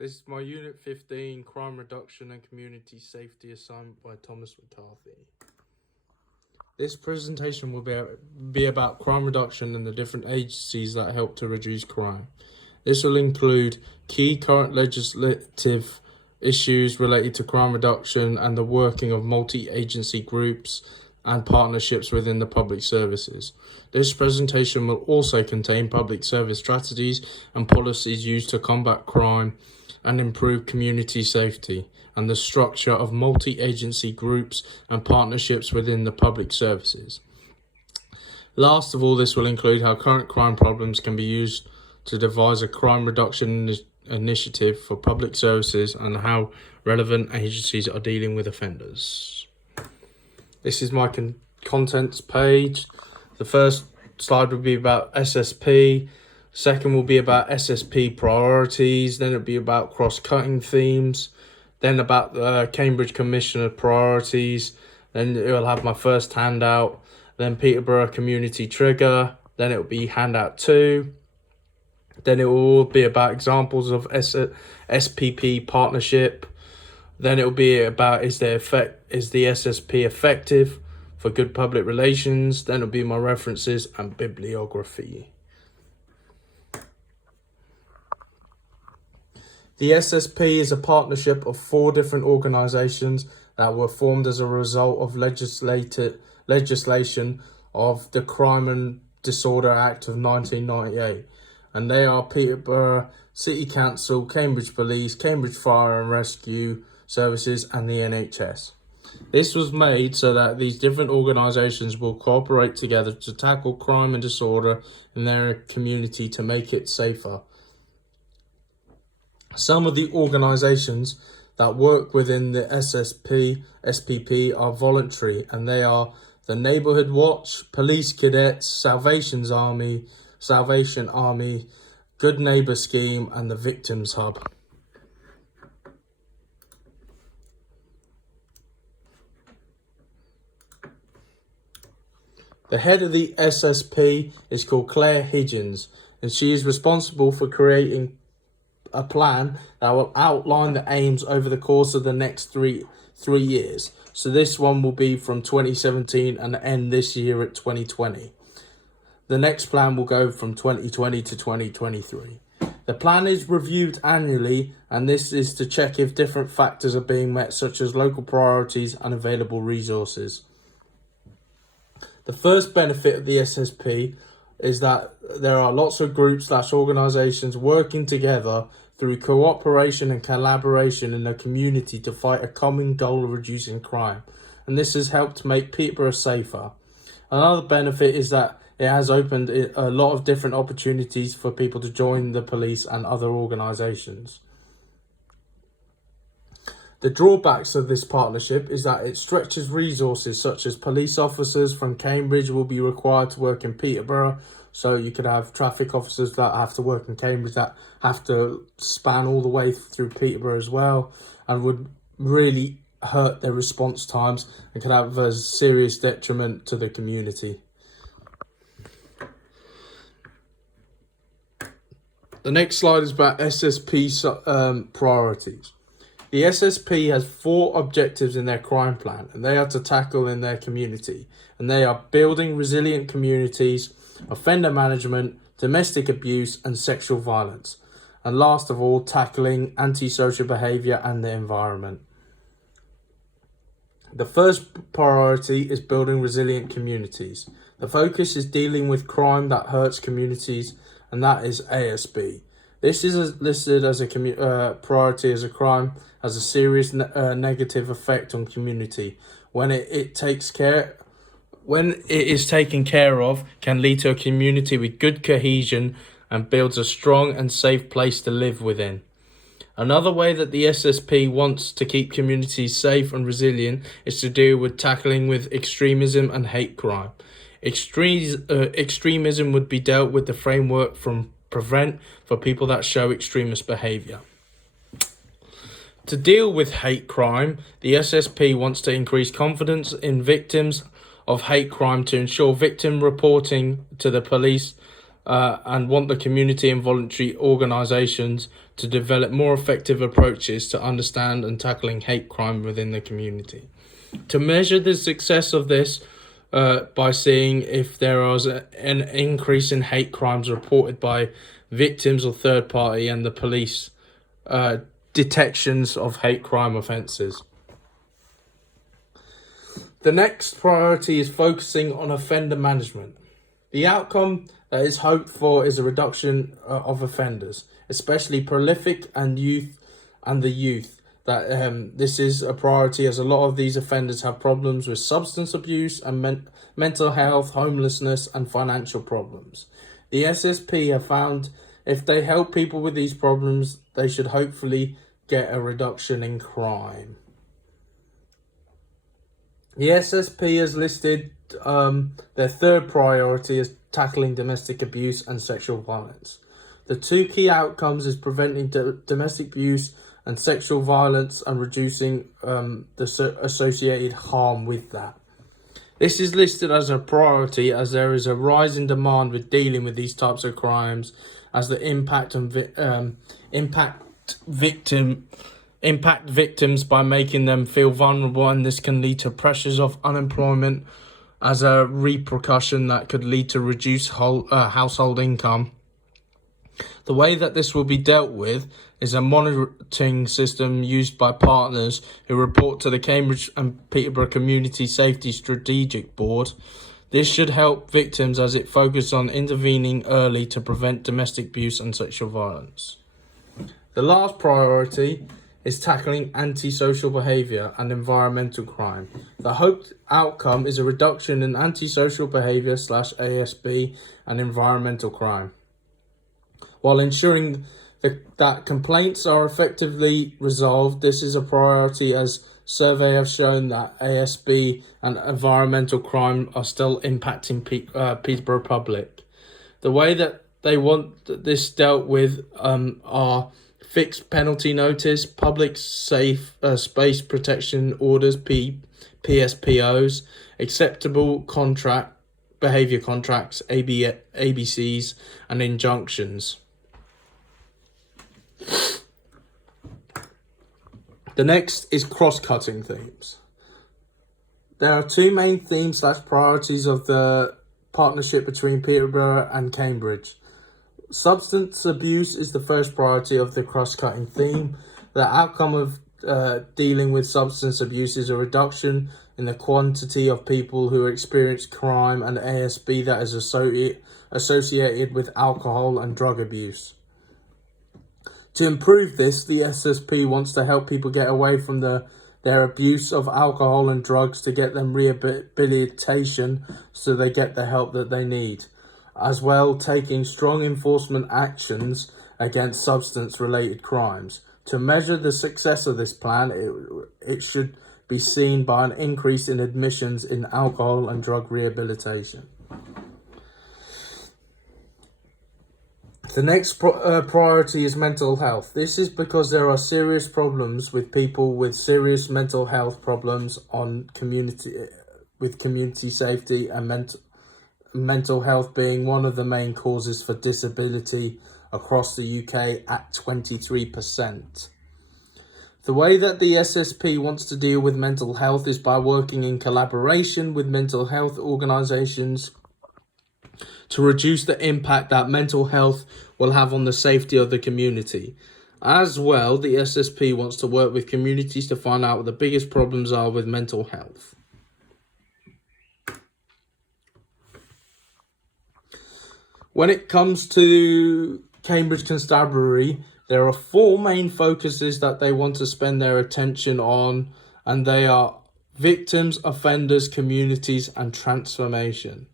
This is my Unit 15 Crime Reduction and Community Safety assignment by Thomas McCarthy. This presentation will be about crime reduction and the different agencies that help to reduce crime. This will include key current legislative issues related to crime reduction and the working of multi-agency groups and partnerships within the public services. This presentation will also contain public service strategies and policies used to combat crime and improve community safety, and the structure of multi-agency groups and partnerships within the public services. Last of all, this will include how current crime problems can be used to devise a crime reduction initiative for public services and how relevant agencies are dealing with offenders. This is my contents page. The first slide will be about SSP. Second will be about SSP priorities. Then it'll be about cross-cutting themes. Then about the Cambridge Commissioner priorities. Then it will have my first handout. Then Peterborough Community Trigger. Then it will be handout 2. Then it will be about examples of SPP partnership. Then it will be about is the SSP effective for good public relations. Then it will be my references and bibliography. The SSP is a partnership of 4 different organisations that were formed as a result of legislation of the Crime and Disorder Act of 1998. And they are Peterborough City Council, Cambridge Police, Cambridge Fire and Rescue Services and the NHS. This was made so that these different organisations will cooperate together to tackle crime and disorder in their community to make it safer. Some of the organisations that work within the SPP are voluntary, and they are the Neighbourhood Watch, Police Cadets, Salvation Army, Good Neighbour Scheme and the Victims Hub. The head of the SSP is called Claire Higgins, and she is responsible for creating a plan that will outline the aims over the course of the next three years. So this one will be from 2017 and end this year at 2020. The next plan will go from 2020 to 2023. The plan is reviewed annually, and this is to check if different factors are being met, such as local priorities and available resources. The first benefit of the SSP is that there are lots of groups / organisations working together through cooperation and collaboration in a community to fight a common goal of reducing crime, and this has helped make Peterborough safer. Another benefit is that it has opened a lot of different opportunities for people to join the police and other organisations. The drawbacks of this partnership is that it stretches resources, such as police officers from Cambridge will be required to work in Peterborough. So you could have traffic officers that have to work in Cambridge that have to span all the way through Peterborough as well, and would really hurt their response times and could have a serious detriment to the community. The next slide is about SSP priorities. The SSP has 4 objectives in their crime plan, and they are to tackle in their community. And they are building resilient communities, offender management, domestic abuse and sexual violence. And last of all, tackling antisocial behaviour and the environment. The first priority is building resilient communities. The focus is dealing with crime that hurts communities, and that is ASB. This is listed as a priority as a crime has a serious negative effect on community. When it is taken care of, can lead to a community with good cohesion and builds a strong and safe place to live within. Another way that the SSP wants to keep communities safe and resilient is to deal with tackling with extremism and hate crime. Extremism would be dealt with the framework from Prevent for people that show extremist behaviour. To deal with hate crime, the SSP wants to increase confidence in victims of hate crime to ensure victim reporting to the police and want the community and voluntary organisations to develop more effective approaches to understand and tackling hate crime within the community. To measure the success of this by seeing if there was an increase in hate crimes reported by victims or third party and the police detections of hate crime offences. The next priority is focusing on offender management. The outcome that is hoped for is a reduction of offenders, especially prolific and the youth. That this is a priority as a lot of these offenders have problems with substance abuse and mental health, homelessness and financial problems. The SSP have found if they help people with these problems, they should hopefully get a reduction in crime. The SSP has listed their third priority as tackling domestic abuse and sexual violence. The two key outcomes is preventing domestic abuse and sexual violence and reducing the associated harm with that. This is listed as a priority as there is a rise in demand with dealing with these types of crimes as the impact victims by making them feel vulnerable, and this can lead to pressures of unemployment as a repercussion that could lead to reduced household income. The way that this will be dealt with is a monitoring system used by partners who report to the Cambridge and Peterborough Community Safety Strategic Board. This should help victims as it focuses on intervening early to prevent domestic abuse and sexual violence. The last priority is tackling antisocial behaviour and environmental crime. The hoped outcome is a reduction in antisocial behaviour /ASB and environmental crime, while ensuring that complaints are effectively resolved. This is a priority as surveys have shown that ASB and environmental crime are still impacting Peterborough public. The way that they want this dealt with are fixed penalty notice, public safe space protection orders, PSPOs, acceptable behaviour contracts, ABCs, and injunctions. The next is cross-cutting themes. There are two main themes / priorities of the partnership between Peterborough and Cambridge. Substance abuse is the first priority of the cross-cutting theme. The outcome of dealing with substance abuse is a reduction in the quantity of people who experience crime and ASB that is associated with alcohol and drug abuse. To improve this, the SSP wants to help people get away from their abuse of alcohol and drugs to get them rehabilitation so they get the help that they need, as well taking strong enforcement actions against substance-related crimes. To measure the success of this plan, it should be seen by an increase in admissions in alcohol and drug rehabilitation. The next priority is mental health. This is because there are serious problems with people with serious mental health problems with community safety and mental health being one of the main causes for disability across the UK at 23%. The way that the SSP wants to deal with mental health is by working in collaboration with mental health organisations to reduce the impact that mental health will have on the safety of the community. As well, the SSP wants to work with communities to find out what the biggest problems are with mental health. When it comes to Cambridge Constabulary, there are four main focuses that they want to spend their attention on, and they are victims, offenders, communities, and transformation.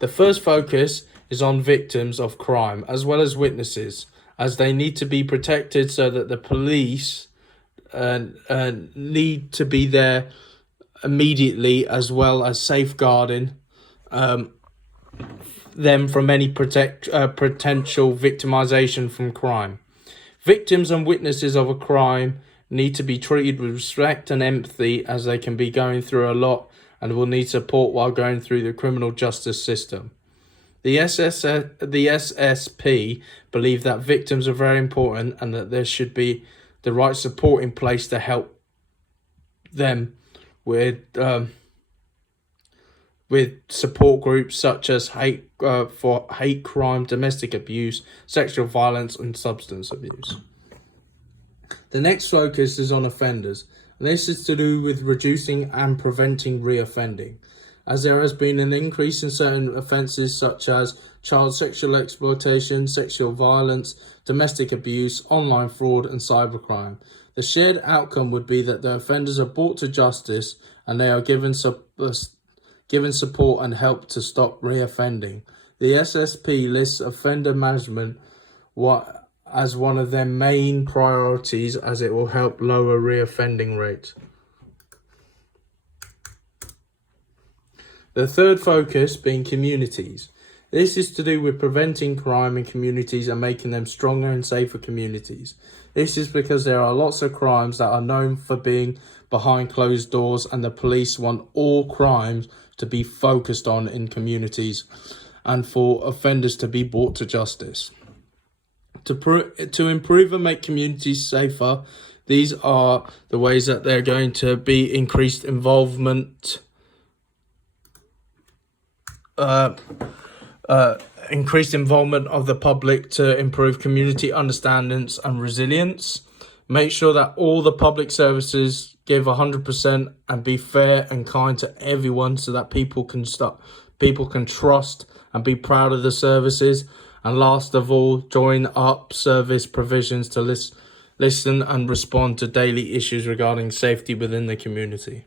The first focus is on victims of crime as well as witnesses, as they need to be protected so that the police need to be there immediately, as well as safeguarding them from any potential victimization from crime. Victims and witnesses of a crime need to be treated with respect and empathy, as they can be going through a lot and will need support while going through the criminal justice system. The SSP believe that victims are very important and that there should be the right support in place to help them with support groups such as for hate crime, domestic abuse, sexual violence, and substance abuse. The next focus is on offenders, and this is to do with reducing and preventing reoffending, as there has been an increase in certain offences such as child sexual exploitation, sexual violence, domestic abuse, online fraud, and cybercrime. The shared outcome would be that the offenders are brought to justice and they are given support and help to stop reoffending. The SSP lists offender management as one of their main priorities, as it will help lower reoffending rates. The third focus being communities. This is to do with preventing crime in communities and making them stronger and safer communities. This is because there are lots of crimes that are known for being behind closed doors, and the police want all crimes to be focused on in communities and for offenders to be brought to justice. To improve and make communities safer, these are the ways that they're going to be increased involvement, increased involvement of the public to improve community understandings and resilience. Make sure that all the public services give 100% and be fair and kind to everyone, so that people can trust and be proud of the services. And last of all, join up service provisions to listen and respond to daily issues regarding safety within the community.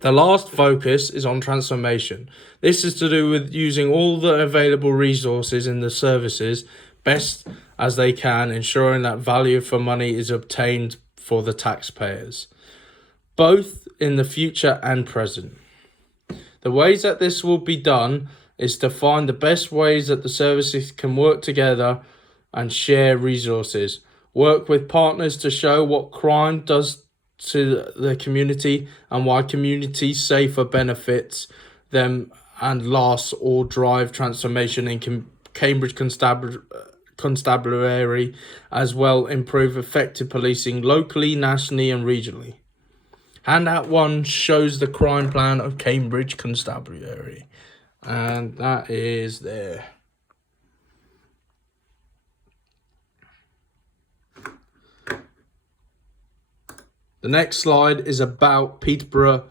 The last focus is on transformation. This is to do with using all the available resources in the services best as they can, ensuring that value for money is obtained for the taxpayers, both in the future and present. The ways that this will be done is to find the best ways that the services can work together and share resources. Work with partners to show what crime does to the community and why community safer benefits them, and last, or drive transformation in Cambridge Constabulary, as well improve effective policing locally, nationally and regionally. Handout 1 shows the crime plan of Cambridge Constabulary, and that is there. The next slide is about Peterborough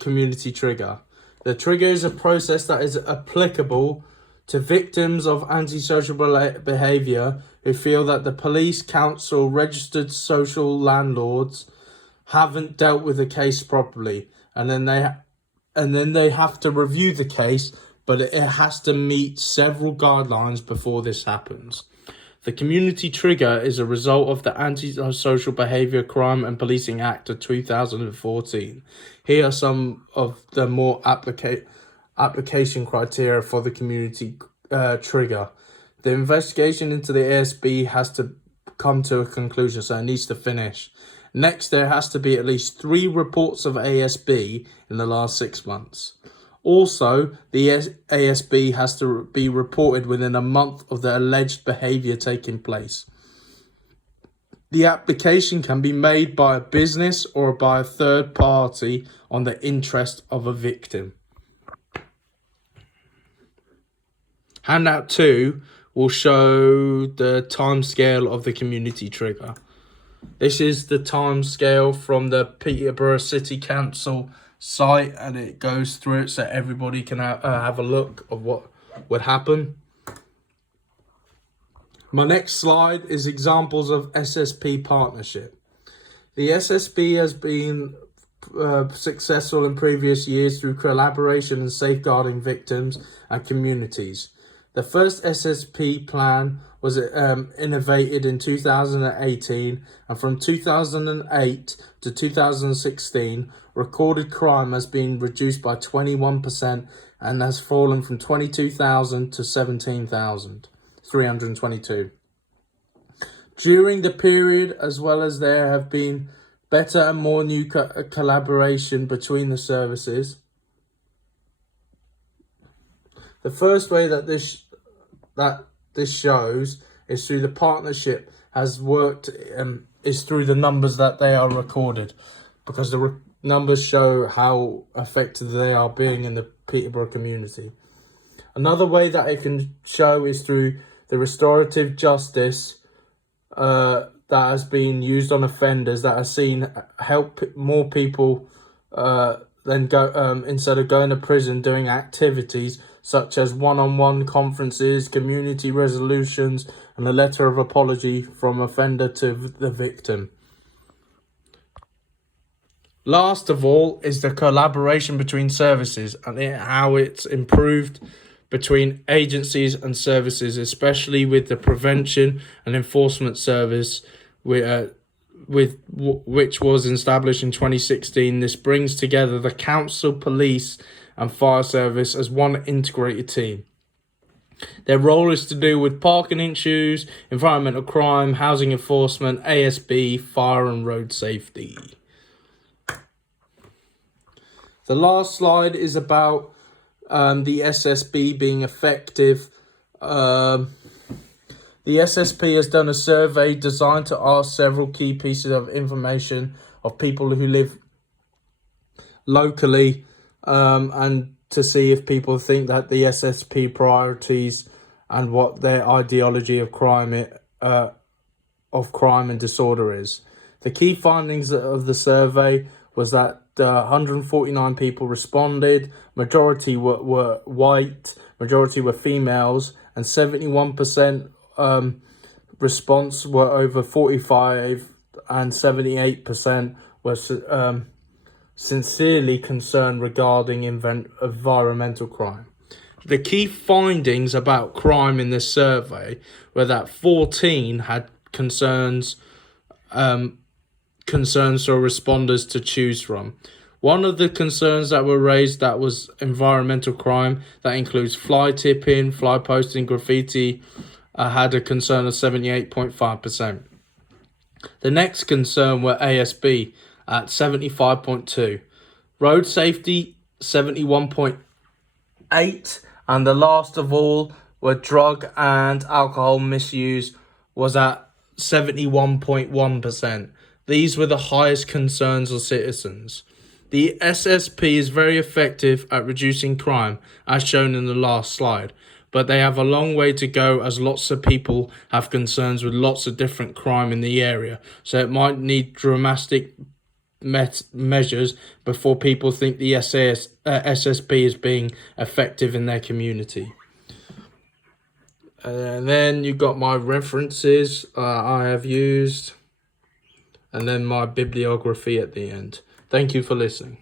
Community Trigger. The trigger is a process that is applicable to victims of antisocial behaviour who feel that the police, council, registered social landlords haven't dealt with the case properly, and then they have to review the case, but it has to meet several guidelines before this happens. The Community Trigger is a result of the Anti-Social Behaviour Crime and Policing Act of 2014. Here are some of the more application criteria for the Community Trigger. The investigation into the ASB has to come to a conclusion, so it needs to finish. Next, there has to be at least 3 reports of ASB in the last 6 months. Also, the ASB has to be reported within a month of the alleged behaviour taking place. The application can be made by a business or by a third party on the interest of a victim. Handout 2 will show the timescale of the Community Trigger. This is the timescale from the Peterborough City Council site, and it goes through it so everybody can have a look of what would happen. My next slide is examples of SSP partnership. The SSP has been successful in previous years through collaboration and safeguarding victims and communities. The first SSP plan was innovated in 2018, and from 2008 to 2016, recorded crime has been reduced by 21% and has fallen from 22,000 to 17,322. During the period, as well as there have been better and more new collaboration between the services. The first way that this shows is through the partnership has worked is through the numbers that they are recorded, because the numbers show how effective they are being in the Peterborough community. Another way that it can show is through the restorative justice that has been used on offenders that has seen help more people than go instead of going to prison, doing activities such as one-on-one conferences, community resolutions, and a letter of apology from offender to the victim. Last of all is the collaboration between services and how it's improved between agencies and services, especially with the prevention and enforcement service, which was established in 2016. This brings together the council, police and fire service as one integrated team. Their role is to do with parking issues, environmental crime, housing enforcement, ASB, fire and road safety. The last slide is about the SSB being effective. The SSP has done a survey designed to ask several key pieces of information of people who live locally, and to see if people think that the SSP priorities and what their ideology of crime and disorder is. The key findings of the survey was that 149 people responded, majority were white, majority were females, and 71% response were over 45, and 78% were sincerely concerned regarding environmental crime. The key findings about crime in this survey were that 14 had concerns for responders to choose from. One of the concerns that were raised that was environmental crime, that includes fly tipping, fly posting, graffiti, had a concern of 78.5%. The next concern were ASB at 75.2%, road safety 71.8%, and the last of all were drug and alcohol misuse was at 71.1%. These were the highest concerns of citizens. The SSP is very effective at reducing crime, as shown in the last slide, but they have a long way to go as lots of people have concerns with lots of different crime in the area, so it might need dramatic measures before people think the SSP is being effective in their community. And then you got my references I have used, and then my bibliography at the end. Thank you for listening.